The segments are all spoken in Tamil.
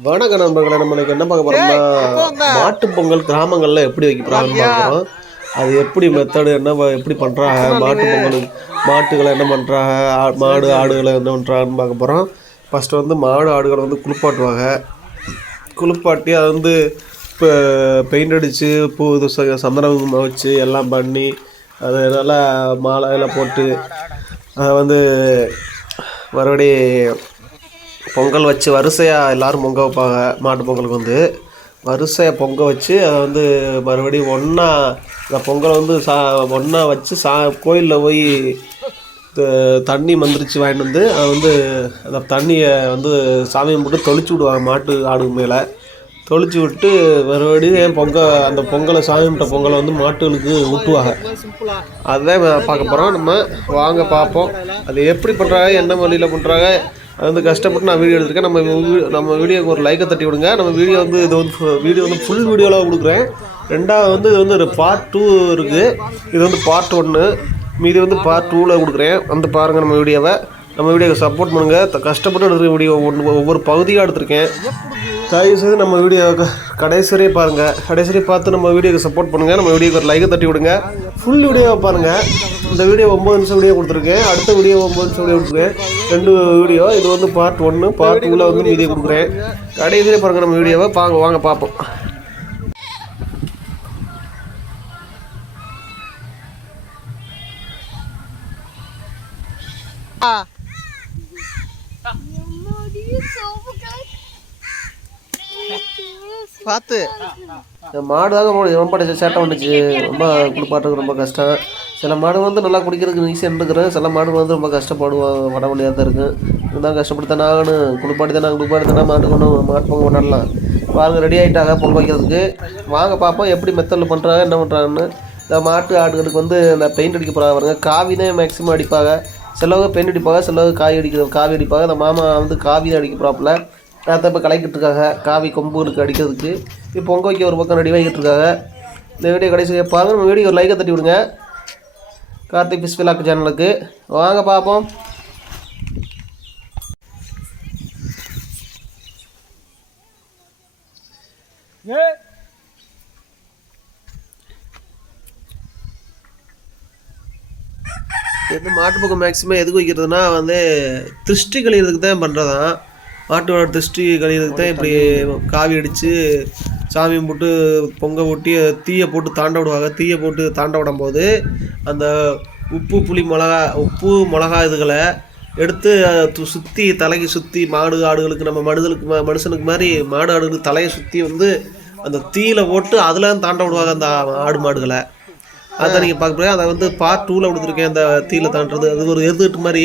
வணக்க நண்பர்களே நம்மளுக்கு என்ன பார்க்க போறோம்னா மாட்டு பொங்கல் கிராமங்கள்ல எப்படி வைக்க போறாங்கன்னு பார்க்குறோம் அது எப்படி மெத்தடு என்ன எப்படி பண்றாங்க மாட்டு பொங்கல் மாட்டுகளை என்ன பண்றாங்க ஆ- மாடு ஆடுகளை என்ன பண்றாங்கன்னு பார்க்க போறோம். ஃபர்ஸ்ட் வந்து மாடு ஆடுகளை வந்து குளிப்பாட்டுவாங்க. குளிப்பாட்டி அதை வந்து இப்போ பெயிண்ட் அடித்து பூ இது ச- சந்தன குங்குமம் வச்சு எல்லாம் பண்ணி அது நல்லா மாலையில் போட்டு அதை வந்து மறுபடி பொங்கல் வச்சு வரிசையாக எல்லாரும் பொங்க வைப்பாங்க மாட்டு பொங்கலுக்கு வந்து. வரிசையாக பொங்க வச்சு அதை வந்து மறுபடியும் ஒன்றா இந்த பொங்கலை வந்து சா ஒன்றா வச்சு சா கோயிலில் போய் தண்ணி மந்திரிச்சு வாங்கிட்டு வந்து அதை வந்து அந்த தண்ணியை வந்து சாமி கும்பிட்டு தொளிச்சு விடுவாங்க மாட்டு ஆடுக்கு மேலே. தொளிச்சு விட்டு மறுபடியும் பொங்கல் அந்த பொங்கலை சாமி கும்பிட்ட பொங்கலை வந்து மாட்டுகளுக்கு ஊட்டுவாங்க. அதுதான் பார்க்க போகிறோம் நம்ம வாங்க பார்ப்போம். அது எப்படி பண்ணுறாங்க என்ன வழியில் பண்ணுறாங்க அது வந்து கஷ்டப்பட்டு நான் வீடியோ எடுத்திருக்கேன். நம்ம நம்ம வீடியோக்கு ஒரு லைக்கை தட்டி விடுங்க. நம்ம வீடியோ வந்து இது வந்து வீடியோ வந்து ஃபுல் வீடியோவில் கொடுக்குறேன். ரெண்டாவது வந்து இது வந்து ஒரு பார்ட் டூ இருக்குது இது வந்து பார்ட் ஒன்று மீதி வந்து பார்ட் டூவில் கொடுக்குறேன். வந்து பாருங்கள் நம்ம வீடியோவை. நம்ம வீடியோக்கு சப்போர்ட் பண்ணுங்கள் கஷ்டப்பட்டு எடுத்துருக்க வீடியோ ஒன்று ஒவ்வொரு பகுதியாக எடுத்திருக்கேன். தயவுசெய்து நம்ம வீடியோ கடைசி வரையும் பாருங்கள் கடைசி பார்த்து நம்ம வீடியோக்கு சப்போர்ட் பண்ணுங்கள் நம்ம வீடியோக்கு ஒரு லைக்கை தட்டி விடுங்க. ஃபுல் வீடியோவை பாருங்கள் இந்த வீடியோ ஒம்பது நிமிஷம் வீடியோ கொடுத்துருக்கேன் அடுத்த வீடியோ ஒம்பது நிமிஷம் வீடியோ கொடுத்துருக்கேன் ரெண்டு வீடியோ இது வந்து பார்ட் ஒன்று பார்ட் டூவில் வந்து வீடியோ கொடுக்குறேன். கடைசி வரையும் பாருங்கள் நம்ம வீடியோவை பாங்க வாங்க பார்ப்போம். பார்த்து. மாடு தாங்க ரொம்ப சேட்டை வந்துச்சு. ரொம்ப குளிப்பாட்டுக்கு ரொம்ப கஷ்டம். சில மாடு வந்து நல்லா குடிக்கிறதுக்கு ஈஸியாக சில மாடு வந்து ரொம்ப கஷ்டப்படுவாங்க வட வழியாக தான் இருக்கும் இதுதான் கஷ்டப்பட்டு தானே ஆகணும் குளிப்பாட்டி தானே குளிப்பாட்டி தானே மாட்டு ஒன்று மாட்டு பொங்கல் கொண்டாடலாம் பாருங்க ரெடி ஆகிட்டாங்க பொங்கல் வைக்கிறதுக்கு. வாங்க பார்ப்போம் எப்படி மெத்தடில் பண்ணுறாங்க என்ன பண்ணுறாங்கன்னு இந்த மாட்டு ஆடுகளுக்கு வந்து இந்த பெயிண்ட் அடிக்க போகிறாங்க பாருங்க. காவி தான் மேக்ஸிமம் அடிப்பாங்க. சிலவங்க பெயிண்ட் அடிப்பாங்க சிலவங்க காய் அடிக்கிறது காவி அடிப்பாங்க. இந்த மாமா வந்து காவி தான் அடிக்க போகிறாப்புல அதை இப்போ கலக்கிட்டு இருக்காங்க காவி கொம்புகளுக்கு அடிக்கிறதுக்கு. இப்போ பொங்க வைக்க ஒரு பக்கம் ரெடி ஆகிட்டு இருக்காங்க இந்த வீடியோ கடைசி கேட்பாங்க நம்ம வீடியோ ஒரு லைக்கை தட்டி விடுங்க. கார்த்திக் ஃபிஷ் விலாக்கு சேனலுக்கு வாங்க பார்ப்போம் இது மாட்டுப்பக்கம் மேக்ஸிமம் எதுக்கு வைக்கிறதுனா வந்து திருஷ்டி கழிகிறதுக்கு தான் பண்ணுறதான் மாட்டோட திருஷ்டி கழிவுக்கு தான் இப்படி காவி அடித்து சாமி கும்பிட்டு பொங்க ஊட்டி தீயை போட்டு தாண்ட விடுவாங்க. தீயை போட்டு தாண்ட விடும்போது அந்த உப்பு புளி மிளகா உப்பு மிளகா இதுகளை எடுத்து சுற்றி தலைக்கு சுற்றி மாடு ஆடுகளுக்கு நம்ம மனிதனுக்கு மனுஷனுக்கு மாதிரி மாடு ஆடுகளுக்கு தலையை சுற்றி வந்து அந்த தீயில போட்டு அதில் தாண்ட விடுவாங்க அந்த ஆடு மாடுகளை. அதான் நீங்கள் பார்க்க போகிறீங்க அதை வந்து பார்ட் டூவில் கொடுத்துருக்கேன். அந்த தீயில தாண்டுறது. அது ஒரு எதிர்ட்டு மாதிரி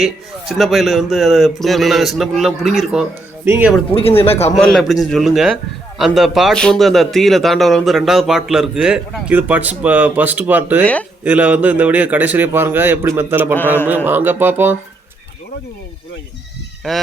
சின்ன பையில வந்து அதை பிடிங்க நாங்கள் சின்ன பிள்ளைலாம் பிடுங்கிருக்கோம் நீங்கள் அப்படி பிடிக்கிறீங்கன்னா கம்மாலில் எப்படின்னு சொல்லுங்கள் அந்த பாட்டு வந்து அந்த தீயில தாண்டவர் வந்து ரெண்டாவது பாட்டில் இருக்குது இது ஃபர்ஸ்ட் ஃபஸ்ட்டு பார்ட்டு இதில் வந்து இந்த வீடியோ கடைசியே பாருங்கள் எப்படி மெத்தடில் பண்ணுறாங்கன்னு வாங்க பார்ப்போம் ஆ.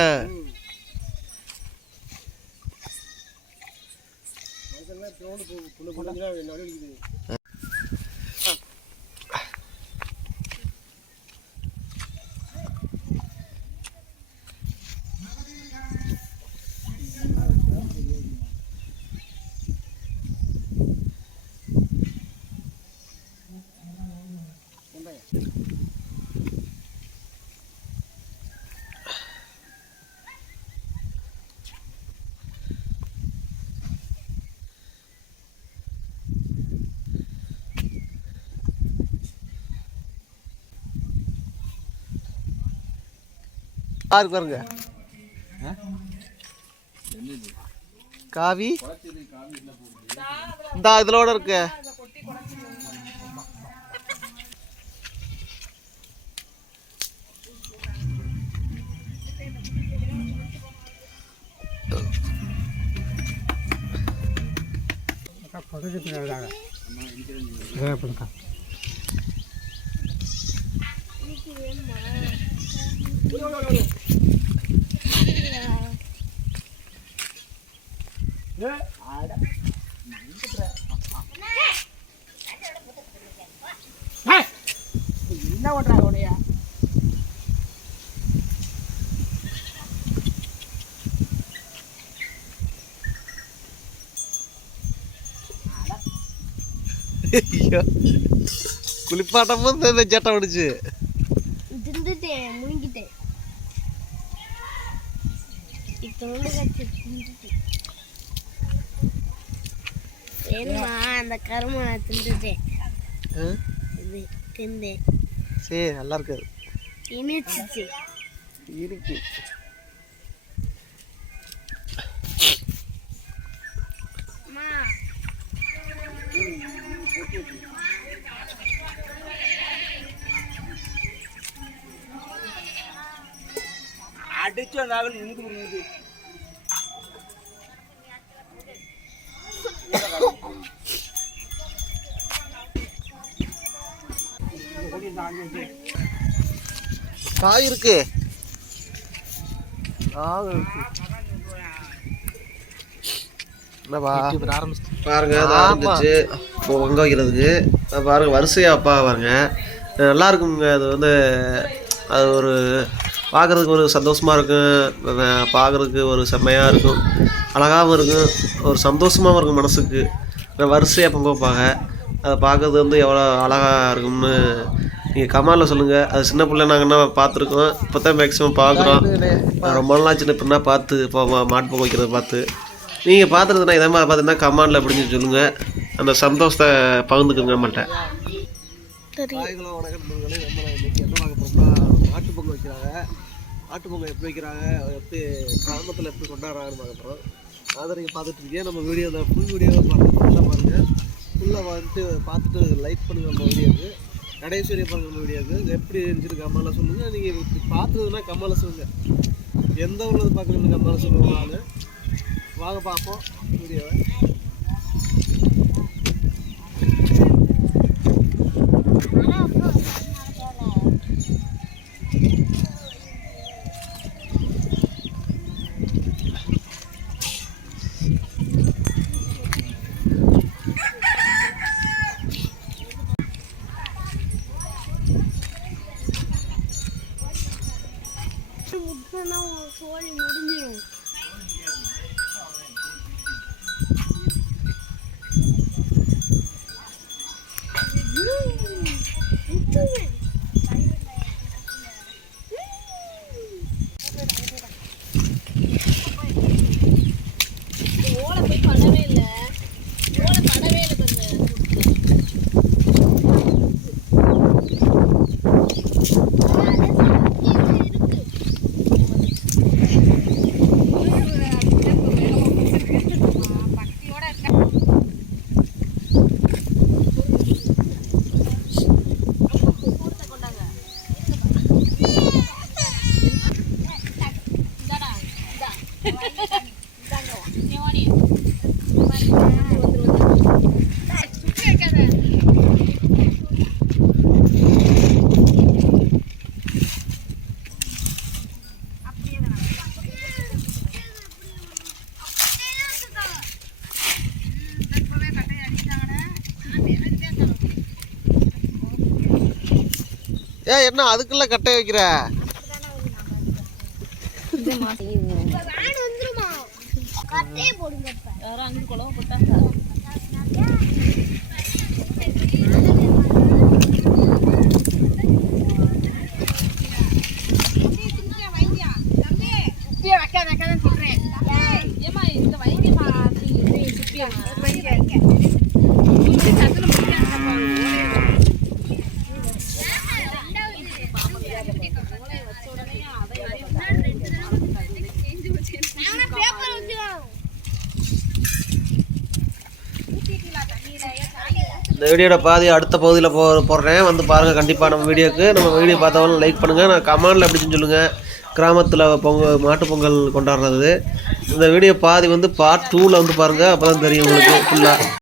பாருங்க பாருங்க காவி இந்த இதோட இருக்கு 네, 보니까. ஐயோ. குளிப்பாட்டும் போது இந்த சேட்டை விடுச்சு அந்த கருமை நான் திந்தேன் சரி நல்லா இருக்காது. இனிச்சிச்சு. இருக்கு. அம்மா. அடிச்சு நாங்கள் நின்று நின்று காய் இருக்கு. பாருங்க. ஆரம்பிச்சு. பொங்க வைக்கிறதுக்கு பாருங்கள் பாருங்க வரிசையாக அப்பா பாருங்க. நல்லா இருக்குங்க அது வந்து அது ஒரு பார்க்குறதுக்கு ஒரு சந்தோஷமாக இருக்கும் பார்க்குறதுக்கு ஒரு செம்மையாக இருக்கும். அழகாகவும் இருக்கும் ஒரு சந்தோஷமாகவும் இருக்கும் மனசுக்கு. வரிசையாக பொங்க வைப்பாங்க அதை பார்க்குறது வந்து எவ்வளோ அழகாக இருக்கும்னு நீங்கள் கமாலில் சொல்லுங்கள் அது சின்ன பிள்ளை நாங்கள் என்ன பார்த்துருக்கோம் இப்போ தான் மேக்ஸிமம் பார்க்குறோம் ரொம்ப நாளாக சின்ன பின்னா பார்த்து இப்போ மாட்டு பொங்க வைக்கிறத பார்த்து நீங்கள் பார்த்துருந்தா இதே மாதிரி பார்த்தீங்கன்னா கமாண்டில் அப்படின்னு சொல்லுங்கள் அந்த சந்தோஷத்தை பகிர்ந்துக்குங்க மாட்டேன். தெரியும். காய்களோ வணக்கம் நண்பர்களே நம்ம இன்னைக்கு என்ன பார்க்க போறோம்னா மாட்டு பொங்கல் வைக்கிறாங்க. மாட்டு பொங்கல் எப்படி வைக்கிறாங்க எப்படி கிராமத்தில் எப்படி கொண்டாடுறாங்கன்னு பார்க்க போகிறோம் அதை நீங்கள் பார்த்துட்டு இருக்கீங்க. நம்ம வீடியோ அந்த ஃபுல் வீடியோவை பாருங்கள் ஃபுல்லாக பாருங்கள் ஃபுல்லாக வந்துட்டு பார்த்துட்டு லைக் பண்ணுங்கள் நம்ம வீடியோக்கு கடைசி வரையும் பாருங்கள் நம்ம வீடியோக்கு இது எப்படி இருந்துச்சு கம்மால சொல்லுங்கள் நீங்கள் பார்த்ததுன்னா கம்மால சொல்லுங்கள் எந்த உள்ளது பார்க்குறது கம்மால சொல்லுங்க. ஆளு வாங்க பார்ப்போம் வீடியோவை. ஏ என்ன அதுக்குள்ள கட்டை வைக்கிற கட்டையே போடுங்க இப்ப. நாங்க இந்த வீடியோட பாதி அடுத்த பகுதியில் போ போடுறேன். வந்து பாருங்கள் கண்டிப்பாக நம்ம வீடியோக்கு. நம்ம வீடியோ பார்த்தவங்களும் லைக் பண்ணுங்கள் நான் கமெண்டில் அப்படின்னு சொல்லுங்கள் கிராமத்தில் பொங்கல் மாட்டு பொங்கல் கொண்டாடுறது. இந்த வீடியோ பாதி வந்து பார்ட் டூவில் வந்து பாருங்கள் அப்போ தான் தெரியும் உங்களுக்கு ஃபுல்லாக